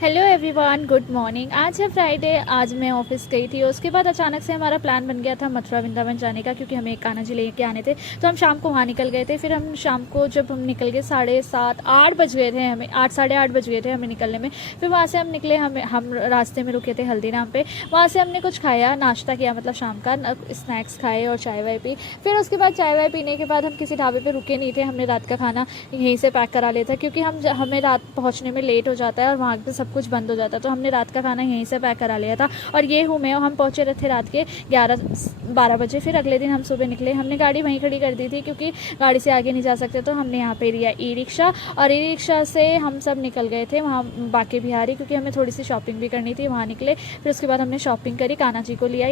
Hello everyone, good morning. आज है Friday. आज मैं ऑफिस गई थी। उसके बाद अचानक से हमारा प्लान बन गया था मथुरा वृंदावन जाने का, क्योंकि हमें कान्हा जी लेके आने थे। तो हम शाम को वहाँ निकल गए थे। फिर हम शाम को जब हम निकल गए 7:30-8 बज गए थे, हमें 8-8:30 बज गए थे हमें निकलने में। फिर वहाँ से हम निकले, हम रास्ते में रुके थे हल्दीराम पे। वहाँ से हमने कुछ खाया, नाश्ता किया, मतलब शाम का स्नैक्स खाए और चाय वाय पी। फिर उसके बाद चाय वाय पीने के बाद हम किसी ढाबे पर रुके नहीं थे। हमने रात का खाना यहीं से पैक करा लिया था, क्योंकि हमें रात पहुँचने में लेट हो जाता है और वहाँ पर सब कुछ बंद हो जाता है। तो हमने रात का खाना यहीं से पैक करा लिया था। और ये हूँ मैं, और हम पहुँचे रहे थे रात के 11-12 बजे। फिर अगले दिन हम सुबह निकले। हमने गाड़ी वहीं खड़ी कर दी थी, क्योंकि गाड़ी से आगे नहीं जा सकते। तो हमने यहाँ पे लिया ई रिक्शा, और ई रिक्शा से हम सब निकल गए थे वहाँ बाके बिहारी, क्योंकि हमें थोड़ी सी शॉपिंग भी करनी थी। वहाँ निकले। फिर उसके बाद हमने शॉपिंग करी, कान्हा जी को लिया।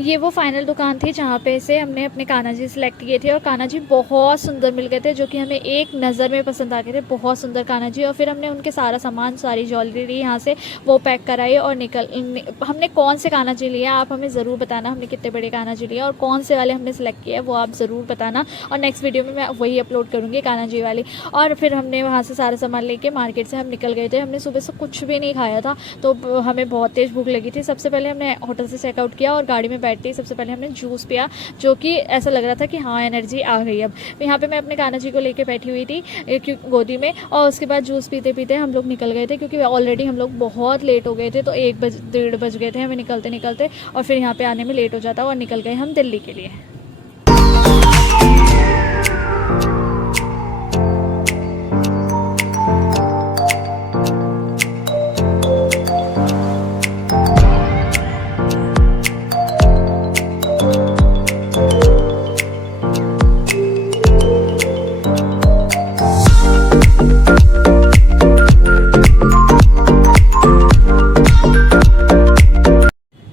ये वो फाइनल दुकान थी जहाँ पे से हमने अपने कान्हा जी सिलेक्ट किए थे। और कान्हा जी बहुत सुंदर मिल गए थे, जो कि हमें एक नज़र में पसंद आ गए थे। बहुत सुंदर कान्हा जी। और फिर हमने उनके सारा सामान, सारी ज्वेलरी यहाँ से वो पैक कराई और हमने कौन से कान्हा जी लिया आप हमें ज़रूर बताना। हमने कितने बड़े कान्हा जी लिया और कौन से वाले हमने सेलेक्ट किया वो आप ज़रूर बताना। और नेक्स्ट वीडियो में मैं वही अपलोड करूँगी, कान्हा जी वाली। और फिर हमने वहाँ से सारा सामान लेके मार्केट से हम निकल गए थे। हमने सुबह से कुछ भी नहीं खाया था, तो हमें बहुत तेज़ भूख लगी थी। सबसे पहले हमने होटल से चेकआउट किया और गाड़ी में बैठते ही सबसे पहले हमने जूस पिया, जो कि ऐसा लग रहा था कि हाँ एनर्जी आ गई। अब यहाँ पे मैं अपने कान्हा जी को लेके बैठी हुई थी गोदी में, और उसके बाद जूस पीते पीते हम लोग निकल गए थे, क्योंकि ऑलरेडी हम लोग बहुत लेट हो गए थे। तो 1-1:30 बज गए थे हमें निकलते निकलते, और फिर यहाँ पे आने में लेट हो जाता। और निकल गए हम दिल्ली के लिए।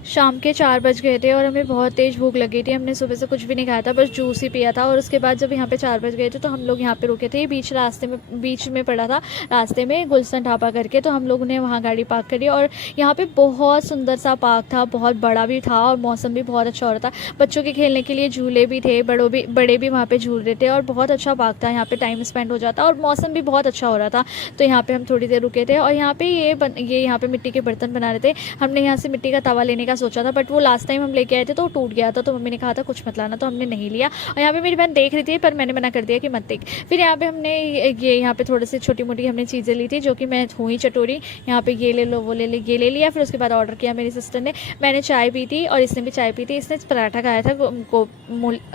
शाम के 4 बज गए थे और हमें बहुत तेज़ भूख लगी थी। हमने सुबह से कुछ भी नहीं खाया था, बस जूस ही पिया था। और उसके बाद जब यहाँ पे 4 बज गए थे तो हम लोग यहाँ पे रुके थे। बीच में पड़ा था रास्ते में गुलशन ढाबा करके। तो हम लोगों ने वहाँ गाड़ी पार्क करी, और यहाँ पे बहुत सुंदर सा पार्क था, बहुत बड़ा भी था, और मौसम भी बहुत अच्छा हो रहा था। बच्चों के खेलने के लिए झूले भी थे, बड़े भी वहाँ पर झूल रहे थे, और बहुत अच्छा पार्क था। यहाँ पर टाइम स्पेंड हो जाता, और मौसम भी बहुत अच्छा हो रहा था। तो यहाँ पर हम थोड़ी देर रुके थे। और यहाँ पर ये यहाँ पर मिट्टी के बर्तन बना रहे थे। हमने यहाँ से मिट्टी का तवा लेने का सोचा था, बट वो लास्ट टाइम हम लेके आए थे तो वो टूट गया था। तो मम्मी ने कहा था कुछ मत लाना, तो हमने नहीं लिया। और यहाँ पे मेरी बहन देख रही थी, पर मैंने मना कर दिया कि मत देख। फिर यहाँ पे हमने यहाँ पे थोड़ी सी छोटी मोटी हमने चीज़ें ली थी, जो कि मैं हुई चटोरी। यहाँ पे ये ले लो, वो ले ये लिया। फिर उसके बाद ऑर्डर किया मेरी सिस्टर ने। मैंने चाय पी थी और इसने भी चाय पी थी। इसने पराठा खाया था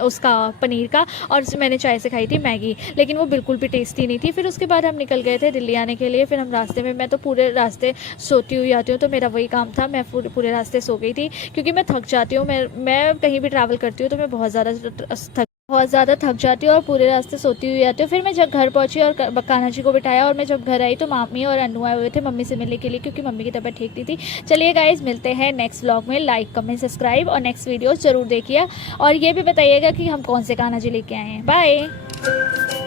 उसका पनीर का, और मैंने चाय से खाई थी मैगी, लेकिन वो बिल्कुल भी टेस्टी नहीं थी। फिर उसके बाद हम निकल गए थे दिल्ली आने के लिए। फिर हम रास्ते में, मैं तो पूरे रास्ते सोती हुई आती हूँ, तो मेरा वही काम था। मैं पूरे रास्ते सो गई थी, क्योंकि मैं थक जाती हूँ। मैं कहीं भी ट्रैवल करती हूँ तो मैं बहुत ज़्यादा थक जाती हूँ और पूरे रास्ते सोती हुई आती हूँ। फिर मैं जब घर पहुँची और कान्हा जी को बिठाया, और मैं जब घर आई तो मामी और अन्नू आए हुए थे मम्मी से मिलने के लिए, क्योंकि मम्मी की तबीयत ठीक नहीं थी। चलिए गाइज, मिलते हैं नेक्स्ट व्लॉग में। लाइक, कमेंट, सब्सक्राइब और नेक्स्ट वीडियो ज़रूर देखिए। और ये भी बताइएगा कि हम कौन से कान्हा जी लेके आए हैं। बाय।